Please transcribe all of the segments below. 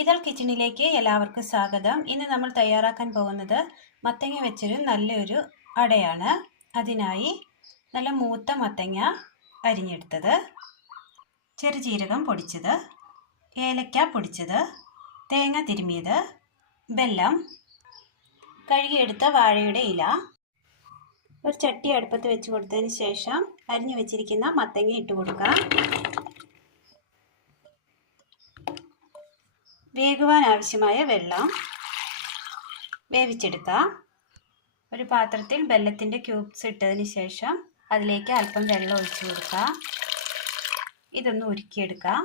ഇതൾ കിച്ചണിലേക്ക് എല്ലാവർക്കും സ്വാഗതം. ഇന്ന് നമ്മൾ തയ്യാറാക്കാൻ പോകുന്നത് മത്തങ്ങ വെച്ചൊരു നല്ലൊരു അടയാണ്. അതിനായി നല്ല മൂത്ത മത്തങ്ങ അരിഞ്ഞെടുത്തത്. ചെറുജീരകം പൊടിച്ചത്. ഏലക്ക പൊടിച്ചത്. തേങ്ങ തിരുമിയത്. വെല്ലം കഴുകിയെടുത്ത വാഴയുടെ ഇല. ഒരു ചട്ടി അടുപ്പത്ത് വെച്ച് കൊടുത്തതിന് ശേഷം അരിഞ്ഞു വെച്ചിരിക്കുന്ന മത്തങ്ങ ഇട്ട് കൊടുക്കാം. വേകുവാൻ ആവശ്യമായ വെള്ളം വേവിച്ചെടുക്കാം ഒരു പാത്രത്തിൽ വെല്ലത്തിന്റെ ക്യൂബ്സ് ഇട്ടതിന് ശേഷം അതിലേക്ക് അല്പം വെള്ളം ഒഴിച്ചു കൊടുക്കാം ഇതൊന്ന് ഉരുക്കിയെടുക്കാം.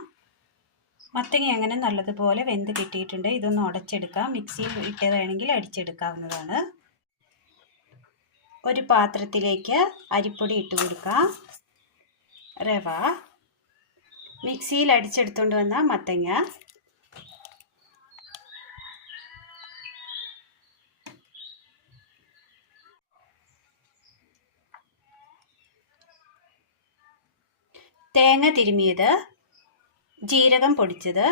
മത്തങ്ങ അങ്ങനെ നല്ലതുപോലെ വെന്ത് കിട്ടിയിട്ടുണ്ട് ഇതൊന്ന് ഉടച്ചെടുക്കാം. മിക്സിയിൽ ഇട്ട് വേണമെങ്കിൽ അടിച്ചെടുക്കാവുന്നതാണ്. ഒരു പാത്രത്തിലേക്ക് അരിപ്പൊടി ഇട്ട് കൊടുക്കാം. റവ. മിക്സിയിൽ അടിച്ചെടുത്തുകൊണ്ട് വന്ന മത്തങ്ങ. തേങ്ങ തിരുമിയത് ജീരകം പൊടിച്ചത്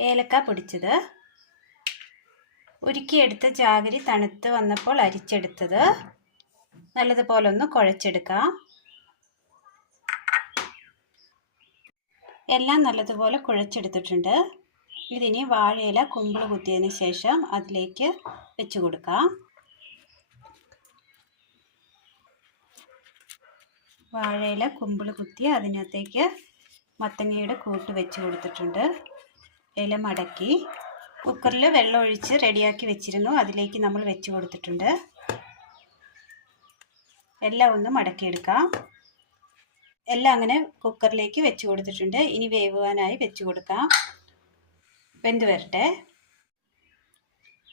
ഏലക്ക പൊടിച്ചത് ഉരുക്കിയെടുത്ത ചാകരി തണുത്ത് വന്നപ്പോൾ അരിച്ചെടുത്തത്. നല്ലതുപോലെ ഒന്ന് കുഴച്ചെടുക്കാം. എല്ലാം നല്ലതുപോലെ കുഴച്ചെടുത്തിട്ടുണ്ട്. ഇതിനി വാഴയില കുമ്പിൾ കുത്തിയതിന് ശേഷം അതിലേക്ക് വെച്ച് കൊടുക്കാം. വാഴയില കുമ്പിൾ കുത്തി അതിനകത്തേക്ക് മത്തങ്ങയുടെ കൂട്ട് വെച്ച് കൊടുത്തിട്ടുണ്ട്. ഇല മടക്കി. കുക്കറിൽ വെള്ളം ഒഴിച്ച് റെഡിയാക്കി വെച്ചിരുന്നു. അതിലേക്ക് നമ്മൾ വെച്ച് കൊടുത്തിട്ടുണ്ട്. എല്ലാം ഒന്ന് മടക്കിയെടുക്കാം. എല്ലാം അങ്ങനെ കുക്കറിലേക്ക് വെച്ച് കൊടുത്തിട്ടുണ്ട്. ഇനി വേവുവാനായി വെച്ച് കൊടുക്കാം. വെന്ത് വരട്ടെ.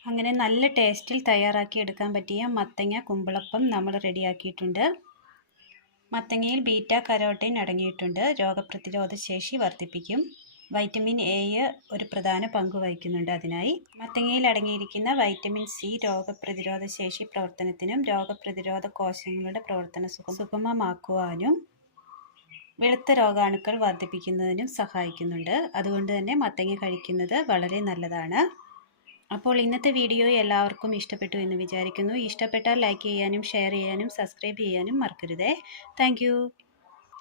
അങ്ങനെ നല്ല ടേസ്റ്റിൽ തയ്യാറാക്കി എടുക്കാൻ പറ്റിയ മത്തങ്ങ കുമ്പിളപ്പം നമ്മൾ റെഡിയാക്കിയിട്ടുണ്ട്. മത്തങ്ങയിൽ ബീറ്റ കരോട്ടീൻ അടങ്ങിയിട്ടുണ്ട്. രോഗപ്രതിരോധ ശേഷി വർദ്ധിപ്പിക്കും. വൈറ്റമിൻ എ ഒരു പ്രധാന പങ്ക് വഹിക്കുന്നുണ്ട് അതിനായി. മത്തങ്ങയിൽ അടങ്ങിയിരിക്കുന്ന വൈറ്റമിൻ സി രോഗപ്രതിരോധ ശേഷി പ്രവർത്തനത്തിനും രോഗപ്രതിരോധ കോശങ്ങളുടെ പ്രവർത്തന സുഗമമാക്കുവാനും വെളുത്ത രോഗാണുക്കൾ വർദ്ധിപ്പിക്കുന്നതിനും സഹായിക്കുന്നുണ്ട്. അതുകൊണ്ട് തന്നെ മത്തങ്ങ കഴിക്കുന്നത് വളരെ നല്ലതാണ്. അപ്പോൾ ഇന്നത്തെ വീഡിയോ എല്ലാവർക്കും ഇഷ്ടപ്പെട്ടു എന്ന് വിചാരിക്കുന്നു. ഇഷ്ടപ്പെട്ടാൽ ലൈക്ക് ചെയ്യാനും ഷെയർ ചെയ്യാനും സബ്സ്ക്രൈബ് ചെയ്യാനും മറക്കരുതേ. താങ്ക്